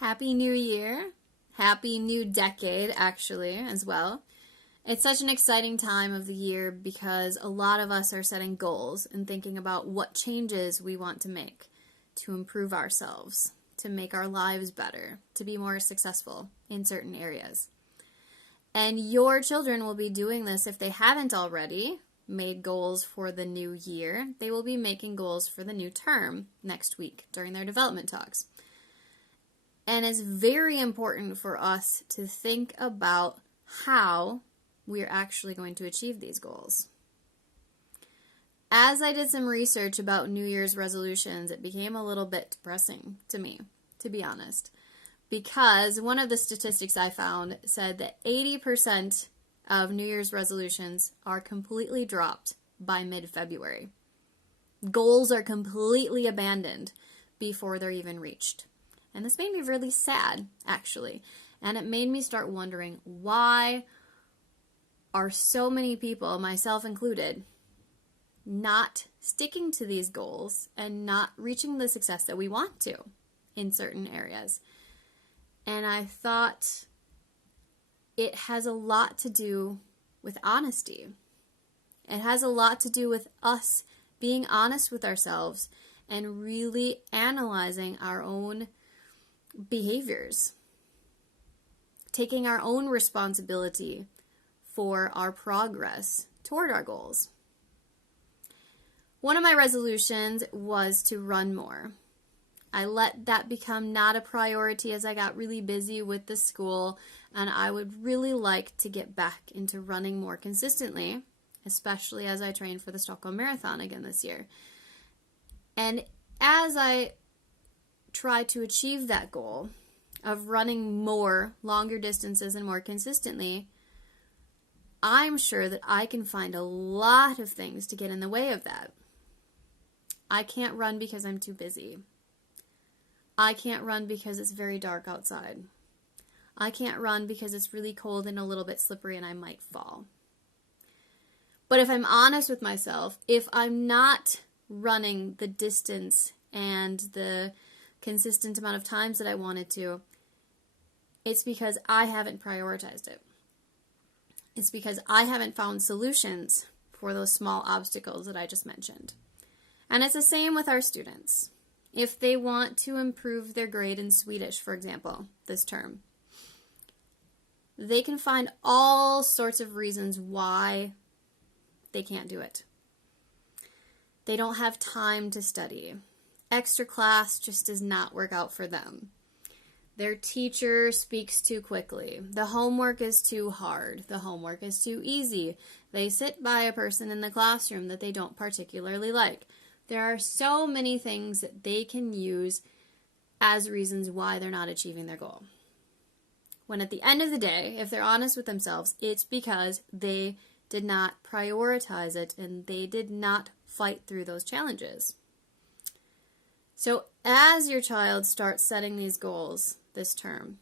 Happy New Year. Happy new decade, actually, as well. It's such an exciting time of the year because a lot of us are setting goals and thinking about what changes we want to make to improve ourselves, to make our lives better, to be more successful in certain areas. And your children will be doing this if they haven't already made goals for the new year. They will be making goals for the new term next week during their development talks. And it's very important for us to think about how we are actually going to achieve these goals. As I did some research about New Year's resolutions, it became a little bit depressing to me, to be honest, because one of the statistics I found said that 80% of New Year's resolutions are completely dropped by mid-February. Goals are completely abandoned before they're even reached. And this made me really sad, actually. And it made me start wondering, why are so many people, myself included, not sticking to these goals and not reaching the success that we want to in certain areas? And I thought it has a lot to do with honesty. It has a lot to do with us being honest with ourselves and really analyzing our own behaviors, taking our own responsibility for our progress toward our goals. One of my resolutions was to run more. I let that become not a priority as I got really busy with the school, and I would really like to get back into running more consistently, especially as I train for the Stockholm Marathon again this year. And as I try to achieve that goal of running more, longer distances and more consistently, I'm sure that I can find a lot of things to get in the way of that. I can't run because I'm too busy. I can't run because it's very dark outside. I can't run because it's really cold and a little bit slippery and I might fall. But if I'm honest with myself, if I'm not running the distance and the consistent amount of times that I wanted to, it's because I haven't prioritized it. It's because I haven't found solutions for those small obstacles that I just mentioned. And it's the same with our students. If they want to improve their grade in Swedish, for example, this term, they can find all sorts of reasons why they can't do it. They don't have time to study. Extra class just does not work out for them. Their teacher speaks too quickly. The homework is too hard. The homework is too easy. They sit by a person in the classroom that they don't particularly like. There are so many things that they can use as reasons why they're not achieving their goal. When at the end of the day, if they're honest with themselves, it's because they did not prioritize it and they did not fight through those challenges. So as your child starts setting these goals this term,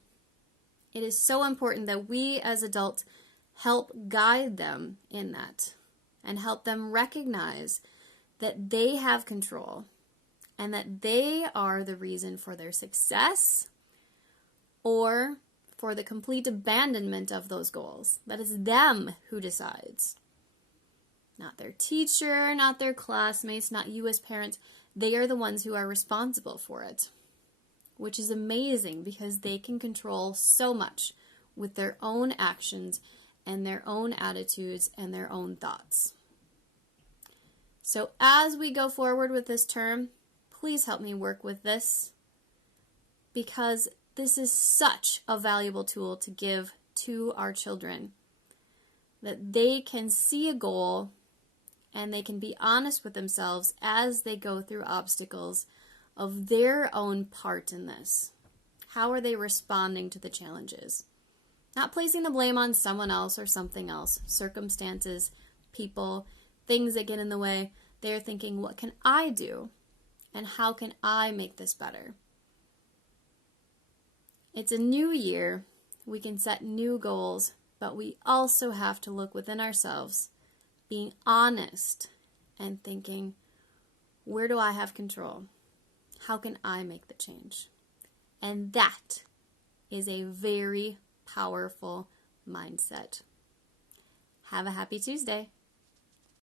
it is so important that we as adults help guide them in that and help them recognize that they have control and that they are the reason for their success or for the complete abandonment of those goals. That is them who decides. Not their teacher, not their classmates, not you as parents. They are the ones who are responsible for it, which is amazing because they can control so much with their own actions and their own attitudes and their own thoughts. So as we go forward with this term, please help me work with this because this is such a valuable tool to give to our children, that they can see a goal and they can be honest with themselves as they go through obstacles of their own part in this. How are they responding to the challenges? Not placing the blame on someone else or something else, circumstances, people, things that get in the way. They're thinking, what can I do? And how can I make this better? It's a new year. We can set new goals, but we also have to look within ourselves, being honest and thinking, where do I have control? How can I make the change? And that is a very powerful mindset. Have a happy Tuesday.